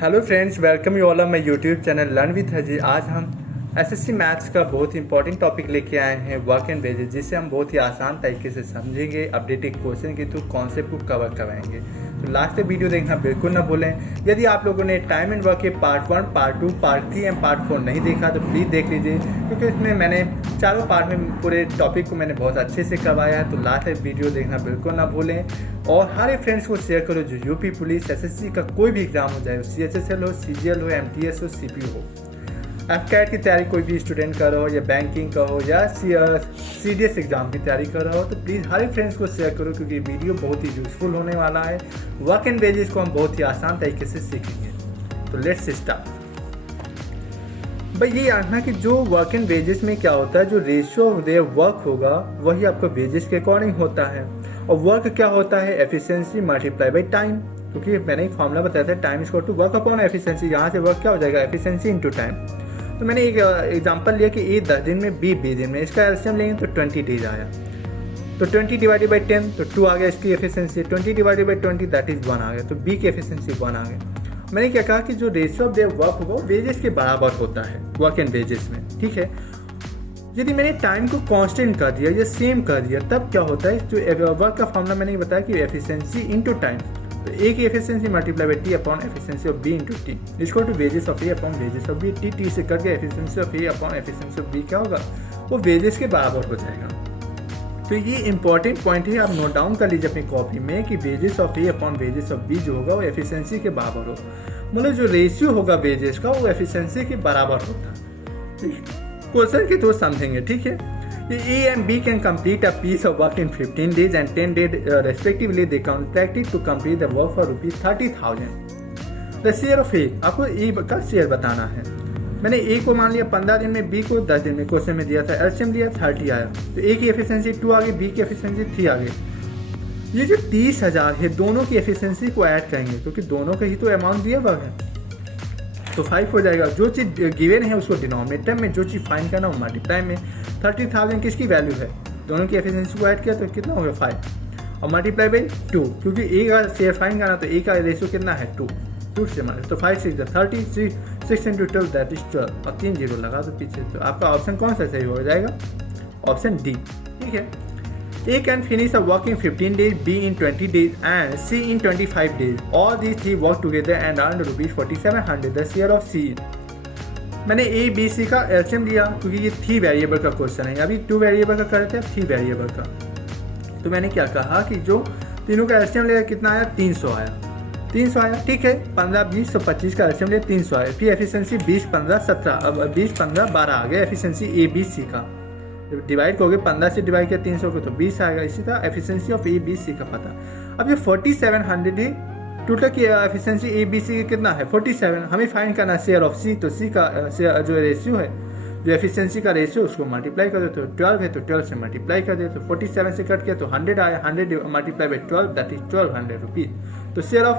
Hello friends, welcome you all on my YouTube channel learn with हजी। आज हम SSC maths का बहुत इंपॉर्टेंट टॉपिक लेके आए हैं, वर्क एंड वेजेस, जिसे हम बहुत ही आसान तरीके से समझेंगे, अपडेटेड क्वेश्चन के थ्रू कॉन्सेप्ट को कवर करवाएंगे। तो लास्ट तक वीडियो देखना बिल्कुल ना भूलें। यदि आप लोगों ने टाइम एंड वर्क के part 1, part 2, part 3 and part 4 नहीं देखा तो प्लीज़ देख लीजिए, क्योंकि इसमें मैंने चारों पार्ट में पूरे टॉपिक को मैंने बहुत अच्छे से करवाया है। तो लास्ट तक वीडियो देखना बिल्कुल ना भूलें और हर एक फ्रेंड्स को शेयर करो जो यूपी पुलिस एसएससी का कोई भी एग्जाम हो, चाहे सीएचएसएल हो, सीजीएल हो, एमटीएस हो, सीपीयू हो, एफकैट की तैयारी कोई भी स्टूडेंट कर रहा हो या बैंकिंग का हो या सीडीएस एग्जाम की तैयारी कर रहा हो, तो प्लीज़ हर एक फ्रेंड्स को शेयर करो, क्योंकि वीडियो बहुत ही यूजफुल होने वाला है। वर्क एंड वेजेस को हम बहुत ही आसान तरीके से सीखेंगे। तो लेट्स स्टार्ट। भाई ये जानना कि जो वर्क एंड वेजेस में क्या होता है, जो रेशियो ऑफ देयर वर्क होगा वही आपका वेजेस के अकॉर्डिंग होता है। और वर्क क्या होता है, एफिशिएंसी मल्टीप्लाई बाई टाइम, क्योंकि मैंने एक फॉर्मूला बताया था, time is equal to work upon efficiency. यहाँ से वर्क क्या हो जाएगा, एफिशिएंसी इनटू टाइम। तो मैंने एक एग्जांपल लिया कि ए 10 दिन में, बी 20 दिन में, इसका एलसीएम लेंगे तो 20 डेज आया। तो 20 डिवाइडेड बाई 10 तो 2 आ गया इसकी efficiency, 20 divided by 20 that is 1 आ गया। तो बी की एफिशिएंसी 1 आ गया। मैंने क्या कहा कि जो रेशियो ऑफ देयर वर्क होगा वो वेजेस के बराबर होता है, वर्क एंड वेजेस में, ठीक है। यदि मैंने टाइम को कांस्टेंट कर दिया या सेम कर दिया तब क्या होता है, जो वर्क का फॉर्मूला मैंने बताया कि एफिशिएंसी इनटू टाइम, तो ए की efficiency multiply by T upon efficiency of B into T equal to wages of A upon wages of B. T से कट गया, efficiency of A upon efficiency of B क्या होगा, वो wages के बराबर हो जाएगा। तो ये इंपॉर्टेंट पॉइंट है, आप नोट डाउन कर लीजिए अपनी कॉपी में कि wages of A upon wages of B जो होगा वो एफिशिएंसी के बराबर हो, मतलब जो रेशियो होगा वेजेस का वो एफिशिएंसी के बराबर होता है। क्वेश्चन के थ्रू समझेंगे, ठीक है। A and B can complete a piece of work in 15 days and 10 days respectively. They contracted to complete the work for ₹30,000। The share of A, आपको ए का शेयर बताना है। मैंने ए को मान लिया 15 दिन में, बी को 10 दिन में, क्वेश्चन में दिया था, एलसीएम दिया 30 आया। तो ए की एफिशिएंसी 2 आ गई, बी की एफिशिएंसी 3 आ गई। ये जो 30,000 है दोनों की एफिशिएंसी को ऐड करेंगे, क्योंकि दोनों का ही तो अमाउंट दिया हुआ है, तो 5 हो जाएगा। जो चीज़ गिवन है उसको डिनोमिनेटर में, जो चीज़ फाइंड करना वो मल्टीप्लाई में। 30,000 किसकी वैल्यू है, दोनों की एफिशिएंसी को ऐड किया तो कितना हो गया 5 और मल्टीप्लाई बाई 2, क्योंकि ए का शेयर फाइंड करना तो ए का रेशियो कितना है 2 से माइनस, तो 5 6 30, 6 इंटू 12 दैट इज 12 और 3 जीरो लगा तो पीछे। तो आपका ऑप्शन कौन सा सही हो जाएगा, ऑप्शन डी, ठीक है। A can finish a work in 15 days, B in 20 days and C in 25 days. All these three work together and earn ₹4,700. The share of C. मैंने A, B, C का LCM लिया, क्योंकि ये 3 variable का question है। अभी 2 variable का कर रहे थे, अब 3 वेरिएबल का। तो मैंने क्या कहा कि जो तीनों का एलसीएम लिया कितना आया, 300 आया। 300 आया, ठीक है। 15 20 तो 25 का एलसीएम लिया 300 आया। फिर एफिशिएंसी 20 15 17, अब 20 15 12 आ गया एफिशिएंसी ए बी सी का। डिवाइड करोगे 15 से डिवाइड किया 300 को तो 20 आएगा। इसी तरह efficiency of A B C का पता। अब ये 4700 है, टोटल की एफिशिएंसी ए बी सी की कितना है 47, हमें फाइंड करना है शेयर ऑफ सी। तो सी का जो रेशियो है, जो एफिशिएंसी का रेशियो, उसको मल्टीप्लाई कर दो। तो 12 है तो 12 से मल्टीप्लाई कर दे, तो 47 से कट किया तो 100 आया। 100 multiply by 12 that is 1200 rupees. तो शेयर ऑफ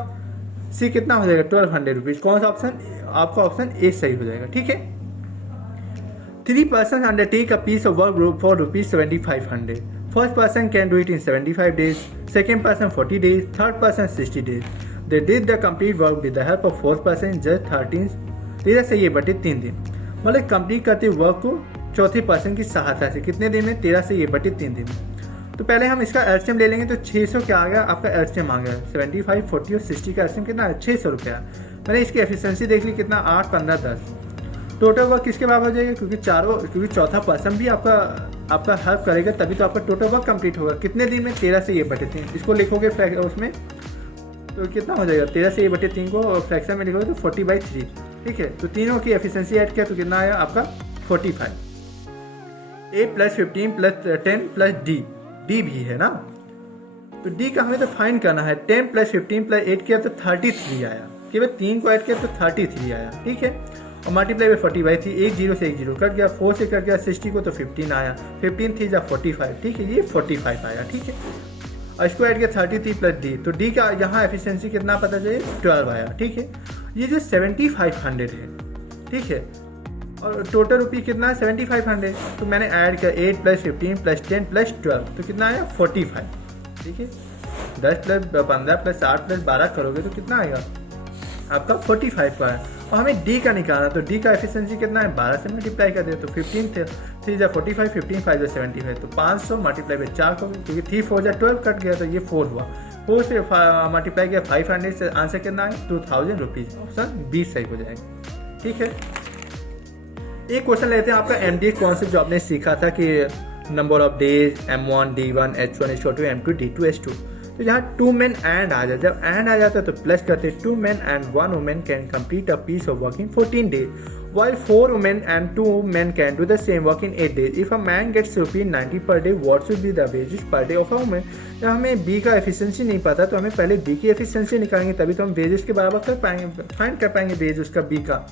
सी कितना हो जाएगा 1200 रुपीज। कौन सा ऑप्शन, आपका ऑप्शन ए सही हो जाएगा, ठीक है। 3 persons undertake a piece of work for ₹7,500. First person can do it in 75 days, second person 40 days, third person 60 days. They did the complete work with the help of fourth person in just 13 से ये बटे 3 दिन। मतलब complete करते work को चौथे person की सहायता से कितने दिन में, 13 से ये बटे 3 दिन में। तो पहले हम इसका एलसीएम ले लेंगे, तो 600 क्या आ गया, आपका एलसीएम आ गया 75 40 और 60 का एलसीएम कितना है 600 रुपया। मैंने इसकी एफिशिएंसी देख ली कितना 8 15 10। टोटल वर्क किसके बराबर हो जाएगा, क्योंकि चौथा पर्सन भी आपका हेल्प करेगा, तभी तो आपका टोटल वर्क कंप्लीट होगा। कितने दिन में, 13 से ये बटे 3। इसको लिखोगे उसमें तो कितना हो जाएगा, 13 से ये बटे 3 को फ्रैक्शन में लिखोगे तो 40/3, ठीक है। तो तीनों की एफिशिएंसी ऐड किया तो कितना आया आपका 45। A + 15 + 10 + डी भी है ना, तो डी का हमें तो फाइंड करना है। 10 + 15 + 8 किया तो 33 आया, केवल 3 को ऐड किया तो 33 आया, ठीक है। और मल्टीप्लाई बाई 40/3, 1 0 से 1 0 कट गया, 4 से कट गया 60 को तो 15 आया, 15 3 जा 45, ठीक है। ये 45 आया, ठीक है। और इसको ऐड किया 33 + डी, तो डी का यहाँ एफिशिएंसी कितना पता चले 12 आया, ठीक है। ये जो 7500 है, ठीक है, और टोटल रुपी कितना है 7500। तो मैंने ऐड किया 8 + 15 + 10 + 12, तो कितना आया 45, ठीक है। 10 + 15 + 8 + 12 करोगे तो कितना आएगा आपका 45 का है और हमें डी का निकालना, तो डी का एफिशिएंसी कितना है 12 से मल्टीप्लाई कर दे तो 15 थे, 3 जा 45, 15 5 जा 75, तो 500 मल्टीप्लाई बाई 4 को, क्योंकि 3 4 जा 12 कट गया तो ये 4 हुआ, 4 से मल्टीप्लाई किया 500 से, आंसर कितना है 2000 रुपीज़, ऑप्शन 20 सही हो जाएगा। ठीक है, एक क्वेश्चन लेते हैं आपका एमडी कॉन्सेप्ट जो आपने सीखा था कि number of days M1 D1 H1 H2 M2 D2 H2, तो यहाँ 2 men एंड आ जाए, जब एंड आ जाता है तो प्लस करते 2 men and 1 woman can complete a piece of work in 14 days while 4 women and 2 men can do the same work in 8 days. If a man gets ₹90 per day, what should be the wages per day of a woman? जब हमें B का efficiency नहीं पता तो हमें पहले B की efficiency निकालेंगे, तभी तो हम वेजेस के बराबर कर पाएंगे, फाइंड कर पाएंगे वेज उसका बी का,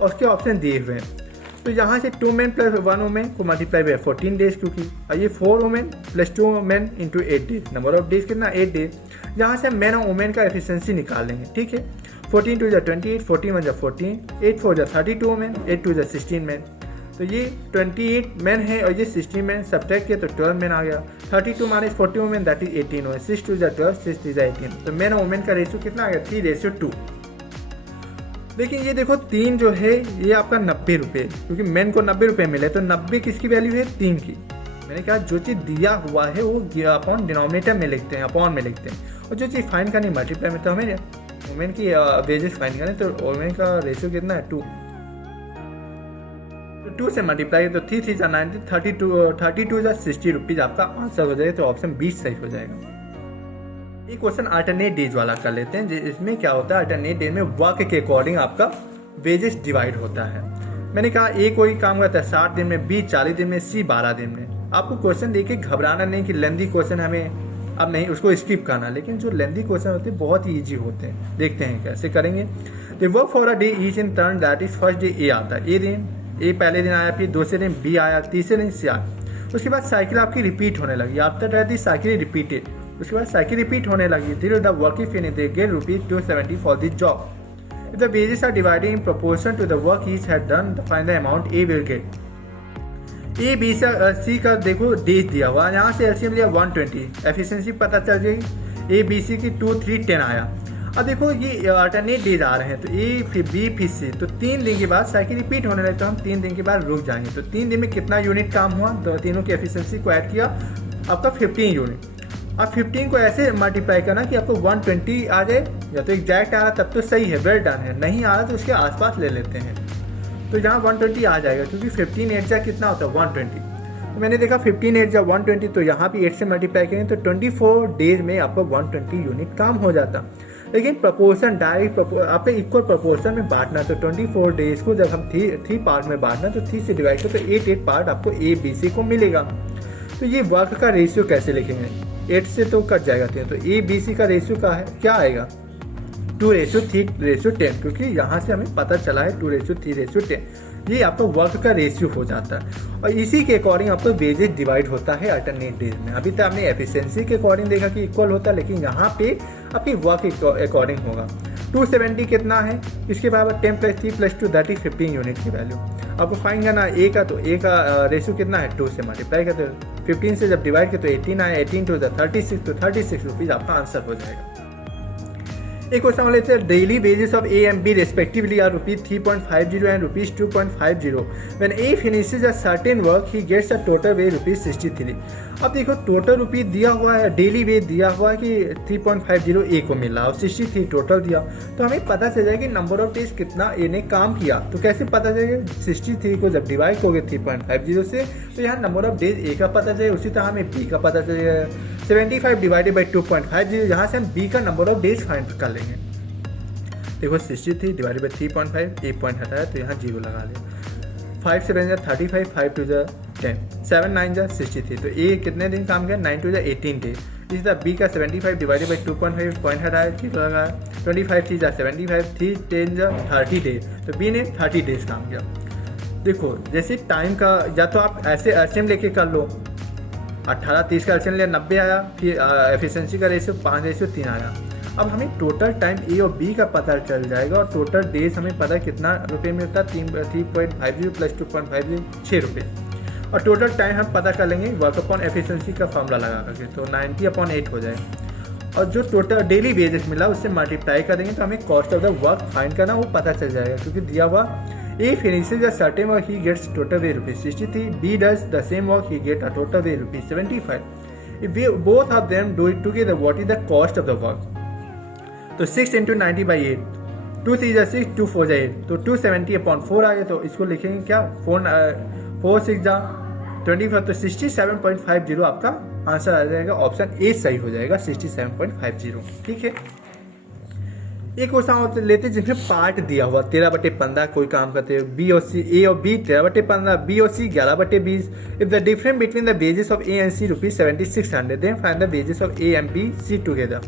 और उसके ऑप्शन दिए हुए हैं। तो यहाँ से 2 men प्लस 1 woman को मल्टीप्लाई बाय 14 डेज, क्योंकि ये 4 women plus 2 men into 8 days, number of days कितना 8 डेज। यहाँ से मैन और वुमेन का एफिशिएंसी निकाल लेंगे। ठीक है, 14 2 जा 28, 14 1 जा 14, 8 4 जा 32 women, 8 2 जा 16 men, तो ये 28 men है और ये 16 men, सब्ट्रैक्ट किया तो 12 men आ गया, 32 minus 40 women that is 18 women, 6 2 जा 12, 6 3 जा 18, तो मैन और वुमेन का रेशियो कितना आ गया 3:2। लेकिन ये देखो 3 जो है ये आपका 90 रुपये, क्योंकि मेन को 90 रुपये मिले तो 90 किसकी वैल्यू है 3 की। मैंने कहा जो चीज़ दिया हुआ है वो अपॉन डिनोमिनेटर में लिखते हैं, अपॉन में लिखते हैं, और जो चीज़ फाइंड करनी मल्टीप्लाई में, तो हमें वुमेन की वेजेस फाइंड करनी, तो वुमेन का रेशियो कितना है 2, तो 2 से मल्टीप्लाई तो 3 3 जा 90, 32 जा 60 रुपीज़ आपका आंसर हो जाएगा, तो ऑप्शन 20 सही हो जाएगा। एक क्वेश्चन अल्टरनेट डेज वाला कर लेते हैं। इसमें क्या होता है, अल्टरनेट डेज में वर्क के अकॉर्डिंग आपका वेजेस डिवाइड होता है। मैंने कहा ए कोई काम करता है 60 दिन में, बी 40 दिन में, सी 12 दिन में। आपको क्वेश्चन देके घबराना नहीं कि लेंदी क्वेश्चन हमें अब नहीं, उसको स्किप करना, लेकिन जो लेंदी क्वेश्चन होते हैं बहुत ही ईजी होते हैं। देखते हैं कैसे करेंगे। The work for a day each in turn, that is first day A आता है, ए पहले दिन आया, फिर दूसरे दिन बी आया, तीसरे दिन सी आया, उसके बाद साइकिल आपकी रिपीट होने लगी, after that the cycle repeated, उसके बाद साइकिल रिपीट होने लगी, till the work is finished they get ₹270 for the job. If the wages are divided in proportion to the work each had done, find the amount A will get. A B C का देखो days दिया हुआ, यहाँ से LCM लिया 120, efficiency पता चल जाएगी, A B C की 2 3 10 आया। अब देखो ये अल्टरनेट डेज आ रहे हैं, तो ए फिर बी फिर सी, तो 3 दिन के बाद साइकिल रिपीट होने लगे, तो हम 3 दिन के बाद रुक जाएंगे। तो 3 दिन में कितना यूनिट काम हुआ, तो तीनों की एफिशिएंसी को ऐड किया, आपका 15 यूनिट। अब 15 को ऐसे मल्टीप्लाई करना कि आपको 120 आ जाए, या तो एग्जैक्ट आ रहा तब तो सही है, वेल डन है, नहीं आ रहा तो उसके आसपास ले लेते हैं, तो यहाँ 120 आ जाएगा, क्योंकि 15 8 जा कितना होता है 120। तो मैंने देखा 15 8 जा 120, तो यहाँ भी 8 से मल्टीप्लाई करेंगे तो 24 डेज में आपको 120 यूनिट काम हो जाता। लेकिन प्रपोर्शन डायरेक्ट आपको इक्वल प्रपोर्शन में बांटना, तो 24 डेज को जब हम 3 पार्ट में बांटना, तो 3 से डिवाइड करो तो 8 पार्ट आपको ए बी सी को मिलेगा। तो ये वर्क का रेशियो कैसे लिखेंगे, 8 से तो कट जाएगा 3, तो ए बी सी का रेशियो का है क्या आएगा 2:3:10, क्योंकि यहाँ से हमें पता चला है 2:3:10, ये आपका वर्क का रेशियो हो जाता है, और इसी के अकॉर्डिंग आपको वेजेज डिवाइड होता है अल्टरनेट डेज में। अभी तक हमने एफिशिएंसी के अकॉर्डिंग देखा कि इक्वल होता है, लेकिन यहाँ पे आपकी वर्क अकॉर्डिंग होगा। 270 कितना है, इसके बराबर 10 + 3 + 2 दैट इज 15 यूनिट की वैल्यू आपको फाइंड करना है। ए का, तो ए का रेशियो कितना है 2 से मल्टीप्लाई करते हो, 15 से जब डिवाइड किया तो 18 आया, 18 2 36, तो 36 रुपीज़ आपका आंसर हो जाएगा। एक क्वेश्चन लेते हैं, daily wages of A and B respectively are ₹3.50 and ₹2.50। When A finishes a certain work he gets a total wage ₹63। अब देखो टोटल रुपये दिया हुआ है, डेली वेज दिया हुआ है कि 3.50 ए को मिला और 63 टोटल दिया, तो हमें पता चल जाएगा कि नंबर ऑफ डेज कितना ए ने काम किया। तो कैसे पता चलेगा, 63 को जब डिवाइड करोगे 3.50 से, तो यहाँ नंबर ऑफ डेज ए का पता चलेगा, उसी तरह हमें बी का पता चलेगा। 75 डिवाइडेड बाई 2.50, यहाँ से हम बी का नंबर ऑफ डेज फाइंड कर लेंगे। देखो 63 डिवाइडेड बाई 3.5, 1 पॉइंट हटाया तो यहाँ 0 लगा लिया, 5 7 जा 35, 5 2 जा 10, 7 9 जा 63, तो ए कितने दिन काम किया, 9 2 जा 18 डेज। इसी तरह बी का 75 डिवाइडेड बाई 2.5, पॉइंट हटाया 0 लगाया, 25 3 जा 75, 3 10 जा 30 डेज, तो बी ने 30 डेज काम किया। देखो जैसे टाइम का, या तो आप ऐसे एलसीएम लेके कर लो, 18 30 का एलसीएम लिया 90 आया, फिर एफिशिएंसी का रेशियो 5:3 आया। अब हमें टोटल टाइम ए और बी का पता चल जाएगा, और टोटल डेज हमें पता है कितना रुपये मिलता है, 3.50 + 2.50 6 रुपये, और टोटल टाइम हम पता कर लेंगे वर्क अपॉन एफिशिएंसी का फॉर्मूला लगा करके, तो 90/8 हो जाए। और जो टोटल डेली वेजेस मिला उससे मल्टीप्लाई करेंगे तो हमें cost of the work find करना वो पता चल जाएगा, क्योंकि दिया हुआ A finishes a certain work he gets total way ₹63, B does the same work ही get a total way ₹75. If we both of them do it together, what is the cost of the work? तो 6 into 90/8, 2 3 6, 2 4 8, तो 270/4 आ गया। तो इसको लिखेंगे क्या, 4 6 25, तो 67.50 आपका आंसर आ जाएगा। ऑप्शन ए सही हो जाएगा, 67.50। ठीक है, एक क्वेश्चन और लेते हैं जिसमें पार्ट दिया हुआ 13/15 कोई काम करते हैं, बी और सी, ए और बी 13/15, बी और C 11/20। If the difference between the wages of A and C ₹7600, then find the wages of A and B C together.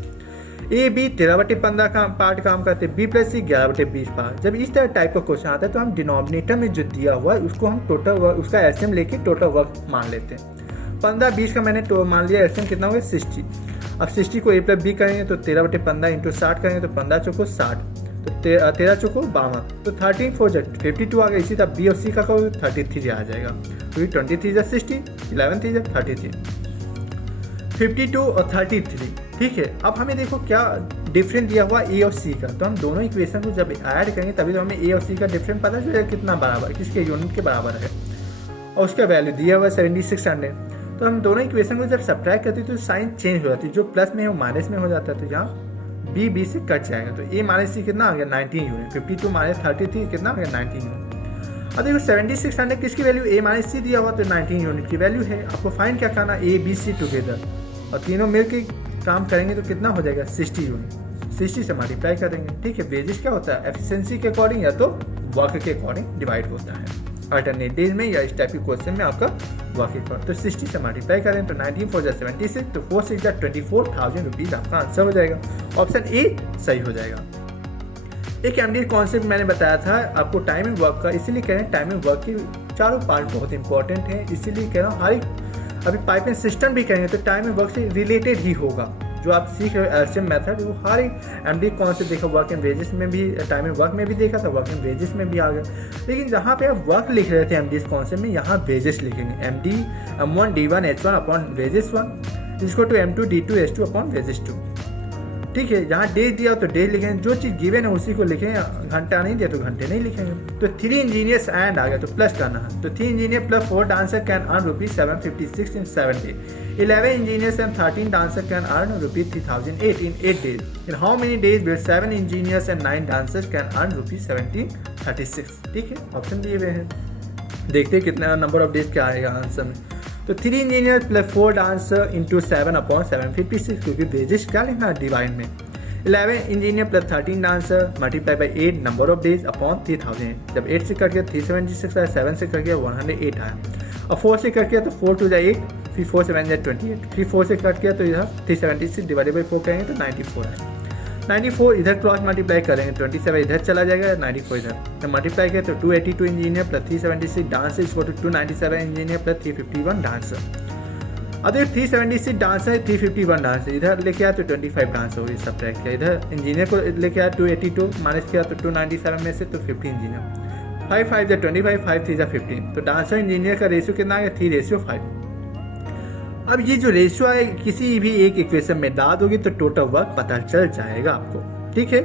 A B 13/15 का पार्ट काम करते हैं, बी प्लस सी 11/20 पार्ट। जब इस तरह टाइप का क्वेश्चन आता है तो हम डिनोमिनेटर में जो दिया हुआ है उसको हम टोटल वर्क, उसका एसएम लेके टोटल वर्क मान लेते हैं। 15-20 का मैंने मान लिया, एसएम कितना होगा 60। अब 60 को ए प्लस बी करेंगे तो 13/15 इंटू 60 करेंगे तो 15 चौको 60, तो 13 चौको 52, तो 13 4 52 आ गया। इसी तरह बी और सी का करोगे 33 आ जाएगा, तो 23 जा 60, 11 3 जा 33, 52 और 33। ठीक है, अब हमें देखो क्या डिफरेंस दिया हुआ ए और सी का, तो हम दोनों इक्वेशन को जब ऐड करेंगे तभी तो हमें ए और सी का डिफरेंस पता चलेगा कितना बराबर, किसके यूनिट के बराबर है, और उसका वैल्यू दिया हुआ 7600। तो हम दोनों इक्वेशन को जब सब्ट्रैक्ट करते हैं तो साइन चेंज हो जाती है, जो प्लस में है वो माइनस में हो जाता है, तो यहाँ बी बी से कट जाएगा। तो ए माइनस सी कितना आ गया 19 यूनिट, 52 माइनस 33 कितना आ गया 19 यूनिट। अब देखो 7600 किसकी वैल्यू, ए माइनस सी दिया हुआ तो 19 यूनिट की वैल्यू है। आपको फाइंड क्या करना, ए बी सी टुगेदर, और तीनों मिलकर काम करेंगे तो कितना हो जाएगा 60 यूनिट, 60 से मल्टीप्लाई करेंगे। ठीक है, वेजेस क्या होता है, एफिशिएंसी के अकॉर्डिंग या तो वर्क के अकॉर्डिंग डिवाइड होता है अल्टरनेट डेज में या इस टाइप के क्वेश्चन में आपका वर्क इक्वल। तो 60 से मल्टीप्लाई करें तो 19 4 76, तो 4 6 ₹24,000 आपका आंसर हो जाएगा। ऑप्शन ए सही हो जाएगा। एक एमडी कॉन्सेप्ट मैंने बताया था आपको टाइम एंड वर्क का, इसीलिए कह रहे हैं टाइम एंड वर्क के चारों पार्ट बहुत इंपॉर्टेंट है, इसीलिए कह रहा हूँ हर एक अभी पाइपिंग सिस्टम भी कहेंगे तो टाइम एंड वर्क से रिलेटेड ही होगा। जो आप सीख रहे हो एलसीएम मेथड, वो हर एक एमडी कॉन्सेप्ट देखा, वर्क एंड वेजेस में भी, टाइम एंड वर्क में भी देखा था, वर्क एंड वेजेस में भी आ गया। लेकिन जहाँ पे आप वर्क लिख रहे थे एमडी कॉन्सेप्ट में, यहाँ वेजेस लिखेंगे, MD M1 D1 H1 upon wages 1 इसको to M2 D2 H2 upon wages 2। ठीक है, जहाँ डेज दिया तो डेज लिखेंगे, जो चीज़ गिवन है उसी को लिखेंगे, घंटा नहीं दिया तो घंटे नहीं लिखेंगे। तो 3 इंजीनियर्स एंड आ गया तो प्लस करना है, तो 3 engineer plus 4 dancer can earn ₹756 in 7 days. 11 engineers and 13 dancers can earn ₹3,008 in 8 days. In how many days will 7 engineers and 9 dancers can earn ₹1736? ठीक है, ऑप्शन दिए हुए हैं, देखते हैं कितना नंबर ऑफ डेज क्या आएगा आंसर में। तो 3 engineer plus 4 dancer into 7 upon 756, क्योंकि वेजेस क्या लिखना है डिवाइड में। 11 engineer plus 13 dancer multiply by 8 number of days upon 3000। जब 8 से कट गया 376 आया, 7 से कट गया 108 आया, और 4 से कट गया तो 4 2 8, फिर 4 7 28, फिर 4 से कट गया तो इधर 376 डिवाइडेड बाई 4 करेंगे तो 94 आया। 94 इधर क्रॉस मल्टीप्लाई करेंगे, 27 इधर चला जाएगा, 94 इधर तो मल्टीप्लाई करें तो 282 इंजीनियर प्लस 376 डांसर इसको तो 297 इंजीनियर प्लस 351 डांसर। अगर 376 डांसर है, 351 डांसर, इधर लेके आया तो 25 डांसर हो गई, सब ट्रैक किया, इधर इंजीनियर को लेके आया 282 माइनस किया तो 297 में से तो 50 इंजीनियर, 5 5 25, 5 3 15, तो डांसर इंजीनियर का रेशियो कितना आ गया 3:5। अब ये जो रेशियो है किसी भी एक इक्वेशन में डाल दोगे तो टोटल वर्क पता चल जाएगा आपको। ठीक है,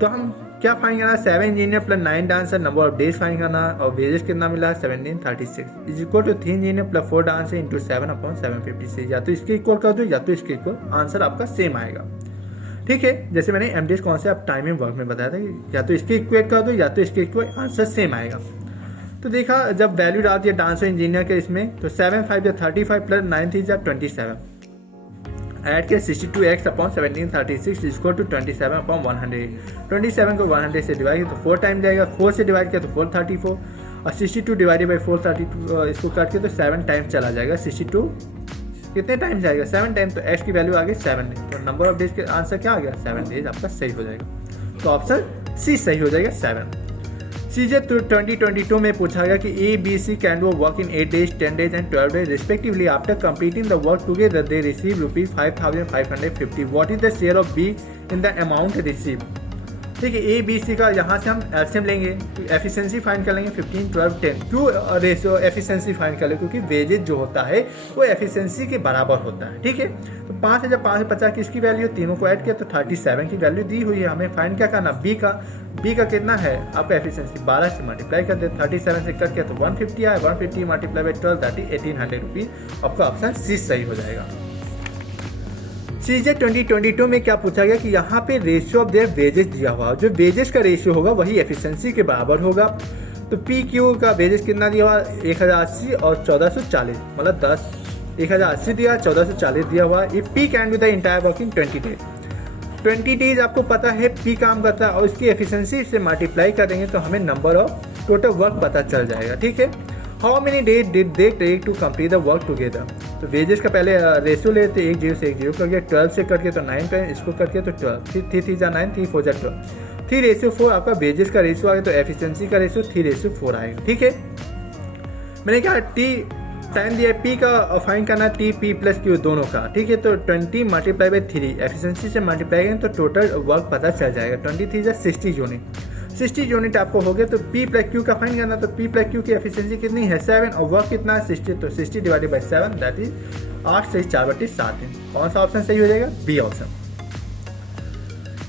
तो हम क्या फाइंड करना है, 7 engineer plus 9 dancer number of days find करना है, और वेजेस कितना मिला 1736 is equal to 3 engineer plus 4 dancer into 7 upon 756। या तो इसके इक्वल कर दो या तो इसके इक्वल, आंसर आपका सेम आएगा। ठीक है, जैसे मैंने MDS concept time and work में बताया था कि या तो इसके इक्वेट कर दो या तो इसके इक्वल, आंसर सेम आएगा। तो देखा जब वैल्यू डाल दिया डांसर इंजीनियर के इसमें, तो 7 5 35 प्लस 9 3 27, ऐड किया 62x अपॉन 1736 इसको टू 27 अपॉन 100। 27 को 100 से डिवाइड किया तो 4 टाइम जाएगा, 4 से डिवाइड किया तो 434, और 62 डिवाइडेड बाई 432 इसको काट के तो 7 टाइम चला जाएगा। 62 कितने टाइम जाएगा 7 टाइम, तो x की वैल्यू आ गई 7 डेज, तो नंबर ऑफ डेज के आंसर क्या आ गया 7 डेज आपका सही हो जाएगा। तो ऑप्शन सी सही हो जाएगा 7। सीजे 2022 में पूछा गया कि A B C can do work in 8 days 10 days and 12 days respectively. After completing the work together they receive ₹5,550. What is the share of B in the amount received? ठीक है। ए B C का यहाँ से हम LCM लेंगे तो efficiency find कर लेंगे 15, 12, 10। क्यों रेशियो एफिशिएंसी फाइंड कर ले? क्योंकि वेजेज जो होता है वो एफिशिएंसी के बराबर होता है। ठीक है, तो 5 है, जब 5 से 50 किसकी वैल्यू, तीनों को ऐड किया तो 37 की वैल्यू दी हुई है। हमें फाइंड क्या करना, बी का कितना है आपका एफिशिएंसी, 12 से मल्टीप्लाई कर दे, 37 से कट किया तो 150 आया, 150 multiply by 12 that is 1800 rupees. आपका ऑप्शन सी सही हो जाएगा। सीजे 2022 में क्या पूछा गया कि यहाँ पे रेशियो ऑफ देयर वेजेस दिया हुआ, जो वेजेस का रेशियो होगा वही एफिशिएंसी के बराबर होगा। तो पी क्यू का वेजेस कितना दिया हुआ, 1080 और 1440, मतलब 1080 दिया, 1440 दिया हुआ। ये P can do the entire work in 20 days. 20 days आपको पता है पी काम करता है और इसकी एफिशिएंसी से मल्टीप्लाई करेंगे तो हमें नंबर ऑफ टोटल वर्क पता चल जाएगा। ठीक है, how many days did they take to complete the work together. तो वेजेस का पहले रेशियो लेते, 1 0 से 1 0 कर गया, 12 से कट के तो 9 पे, इसको कट के तो 12, 3 3 जा 9, 3 4 जा 12, 3:4 आपका वेजेस का रेशियो आ गया। तो एफिशिएंसी का रेशियो 3:4 आएगा। ठीक है, मैंने कहा टी टाइम दिया, पी का फाइंड करना, टी पी प्लस क्यू दोनों का। ठीक है, तो 20 मल्टीप्लाई बाई 3 एफिशिएंसी से मल्टीप्लाई करें तो टोटल वर्क पता चल जाएगा। 23 जा 60 यूनिट, 60 यूनिट आपको हो गया। तो पी प्लस क्यू का फाइंड करना, तो पी प्लस क्यू की एफिशिएंसी कितनी है 7 और वर्क कितना है 60, तो 60 डिवाइडेड बाई 7 दैट इज 8 से 4/7 है। कौन सा ऑप्शन सही हो जाएगा, बी ऑप्शन।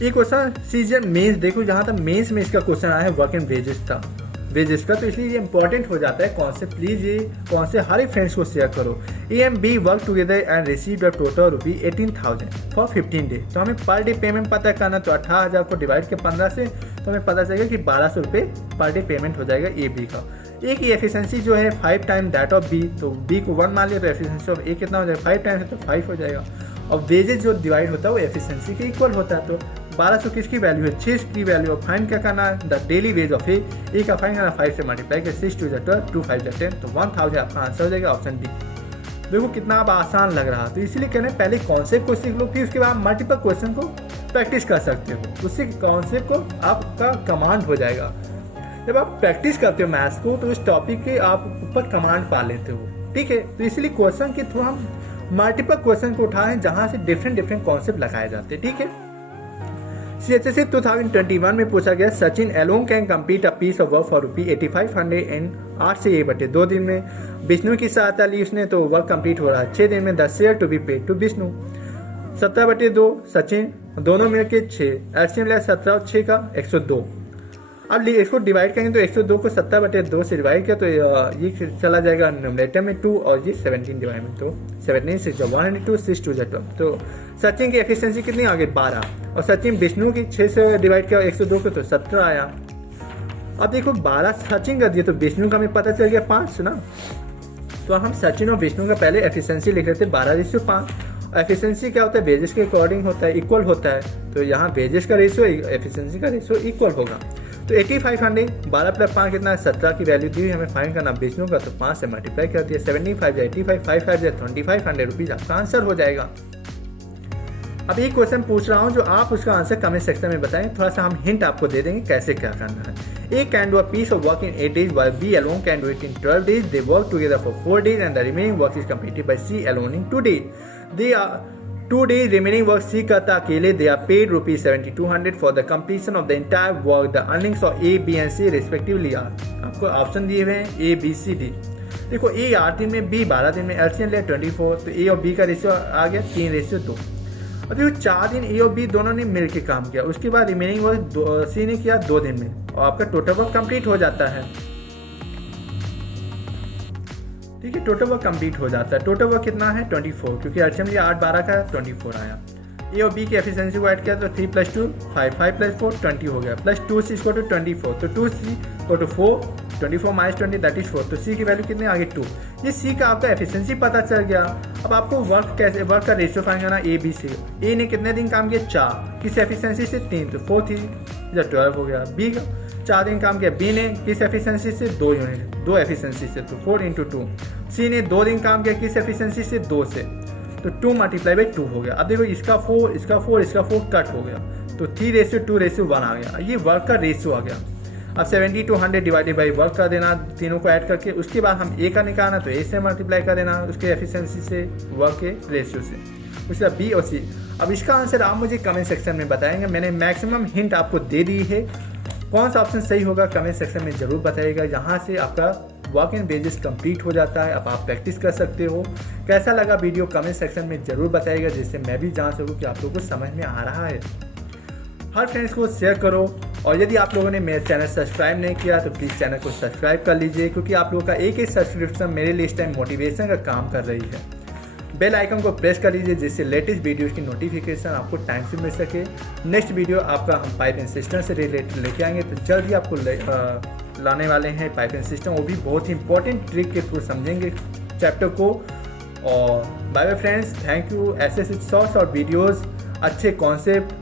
ये क्वेश्चन सीजन मेंस, देखो जहाँ तक मेंस में इसका क्वेश्चन आया है वर्क एंड वेजेस का, तो इसलिए ये इंपॉर्टेंट हो जाता है कॉन्सेप्ट। प्लीज ये कॉन्सेप्ट हर एक फ्रेंड्स को शेयर करो। A M B work together and receive the total rupee 18,000 for 15 day. तो हमें पर डे पेमेंट पता करना, तो 18,000 को डिवाइड के 15 से तो हमें पता चलेगा कि 1200 रुपये पर डे पेमेंट हो जाएगा ए बी का। ए की एफिशिएंसी जो है 5 टाइम दैट ऑफ बी, तो बी को 1 मान लिया तो एफिशिएंसी ऑफ ए कितना हो जाएगा 5 टाइम है तो 5 हो जाएगा। और वेजेस जो डिवाइड होता है वो एफिशिएंसी के इक्वल होता है। तो 1200 किसकी वैल्यू है, 6 की वैल्यू। और फाइंड क्या करना है, द डेली वेज ऑफ ए का फाइंड करना, 5 से मल्टीप्लाई कर, 6 2 12, 2 5 10, तो 1000 आपका आंसर हो जाएगा ऑप्शन बी। देखो कितना अब आसान लग रहा है, तो इसीलिए कहना है पहले कॉन्सेप्ट को सीख लो, फिर उसके बाद मल्टीपल क्वेश्चन को प्रैक्टिस कर सकते हो। उससे कॉन्सेप्ट को आपका कमांड हो जाएगा। जब आप प्रैक्टिस करते हो मैथ्स को तो उस टॉपिक के आप ऊपर कमांड पा लेते हो। ठीक है, तो इसलिए क्वेश्चन के थ्रू हम मल्टीपल क्वेश्चन को उठाएं जहां से डिफरेंट कॉन्सेप्ट लगाए जाते हैं। ठीक है, CHSE 2021 में पूछा गया Sachin alone can compete a piece of work for rupee 8500 in 8 से 1/2 दिन में। विष्णु की सहायता ली उसने तो वर्क कंप्लीट हो रहा है 6 दिन में। 10 share to be paid to Vishnu. 17/2 Sachin, दोनों मिलकर 6, एलसीएम लिया 17 और 6 का 102। अब इसको डिवाइड करेंगे तो 102 को 17/2 से डिवाइड किया तो ये चला जाएगा न्यूमरेटर में 2 और ये 17 डिवाइड में, तो 17 6 102 6 2 12। तो सचिन की एफिशिएंसी कितनी आ गई 12, और सचिन विष्णु की 6 से डिवाइड किया 102 को तो 17 आया। अब देखो 12 सचिन का दिया तो विष्णु का हमें पता चल गया 5 ना, तो हम सचिन और विष्णु का पहले एफिशिएंसी लिख लेते 12:5। एफिशिएंसी क्या होता है, वेजेस के अकॉर्डिंग होता है, इक्वल होता है। तो यहाँ वेजेस का रेशियो एफिशिएंसी का रेशियो इक्वल होगा। तो 8500 12 + 5 कितना है 17 की वैल्यू दी हुई, हमें फाइंड करना विष्णु का, तो 5 से मल्टीप्लाई कर दिया 75 85 5 5 2500 रुपीज़ आपका आंसर हो जाएगा। अब एक क्वेश्चन पूछ रहा हूँ जो आप उसका आंसर कमेंट सेक्शन में बताएं, थोड़ा सा हम हिंट आपको दे देंगे कैसे क्या करना है। A can do a piece of work in 8 days while B alone can do it in 12 days. They work together for 4 days and the remaining work is completed by C alone in 2 days. They are 2 days remaining work C करता अकेले, they are paid rupees 7200 for the completion of the entire work. The earnings of A, B and C respectively are, आपको option दिए हुए हैं A, B, C, D। देखो A 8 दिन में, B 12 दिन में, एलसीएम लिया 24, तो A और B का रेशियो आ गया 3:2। और देखो 4 दिन A और B दोनों ने मिलकर काम किया, उसके बाद रिमेनिंग वर्क C ने किया 2 दिन में, और आपका टोटल वर्क कंप्लीट हो जाता है। ठीक है, टोटल वर्क कंप्लीट हो जाता है। टोटल वर्क कितना है 24, क्योंकि एलसीएम ये 8 12 का 24 आया। ए और बी की एफिशिएंसी को ऐड किया तो 3 + 2 5 5 + 4 20 हो गया, प्लस 2C = 24, तो 2C = 4 24 - 20 दैट इज 4, तो C की वैल्यू कितनी आ गई 2। ये C का आपका एफिशिएंसी पता चल गया। अब आपको वर्क का रेशियो फाइंड करना A B C। ए ने कितने दिन काम किया 4, किस एफिशिएंसी से 3, तो 4 3 12 हो गया। बी का 4 दिन काम किया, बी ने किस एफिशिएंसी से 2 यूनिट, 2 एफिशिएंसी से, तो 4 × 2। सी ने 2 दिन काम किया, किस एफिशिएंसी से 2 से, तो 2 × 2 हो गया। अब देखो इसका 4 इसका 4 इसका 4 कट हो गया, तो 3:2:1 आ गया। ये वर्क का रेशियो आ गया। अब 70 to 100 डिवाइडेड बाई वर्क कर देना, तीनों को ऐड करके, उसके बाद हम ए का निकालना तो ए से मल्टीप्लाई कर देना उसके एफिशिएंसी से, वर्क के रेशियो से। उसके बाद बी और सी। अब इसका आंसर आप मुझे कमेंट सेक्शन में बताएंगे। मैंने मैक्सिमम हिंट आपको दे दी है, कौन सा ऑप्शन सही होगा कमेंट सेक्शन में ज़रूर बताइएगा। यहाँ से आपका वॉक इन वेजेस कंप्लीट हो जाता है। अब आप प्रैक्टिस कर सकते हो। कैसा लगा वीडियो कमेंट सेक्शन में ज़रूर बताइएगा, जिससे मैं भी जान सकूँ कि आप लोगों को समझ में आ रहा है। हर फ्रेंड्स को शेयर करो, और यदि आप लोगों ने मेरा चैनल सब्सक्राइब नहीं किया तो प्लीज़ चैनल को सब्सक्राइब कर लीजिए, क्योंकि आप लोगों का एक एक सब्सक्रिप्शन मेरे लिए इस टाइम मोटिवेशन का काम कर रही है। बेल आइकन को प्रेस कर लीजिए, जिससे लेटेस्ट वीडियोज़ की नोटिफिकेशन आपको टाइम से मिल सके। नेक्स्ट वीडियो आपका हम पाइपिंग सिस्टम से रिलेटेड लेके आएंगे, तो जल्द ही आपको लाने वाले हैं पाइपिंग सिस्टम। वो भी बहुत ही इंपॉर्टेंट ट्रिक के थ्रू समझेंगे चैप्टर को। और bye bye friends, thank you. ऐसे शॉर्ट्स और वीडियोज़, अच्छे कॉन्सेप्ट,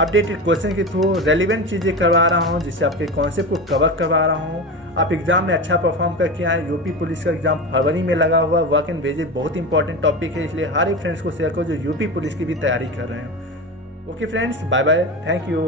अपडेटेड क्वेश्चन के थ्रू रेलिवेंट चीज़ें करवा रहा हूँ, जिससे आपके कॉन्सेप्ट को कवर करवा रहा हूँ। आप एग्ज़ाम में अच्छा परफॉर्म करके आए। यूपी पुलिस का एग्ज़ाम फरवरी में लगा हुआ। वर्क एंड वेजेस बहुत इंपॉर्टेंट टॉपिक है, इसलिए हर एक फ्रेंड्स को शेयर करो जो यूपी पुलिस की भी तैयारी कर रहे हैं। Okay friends, bye bye, thank you.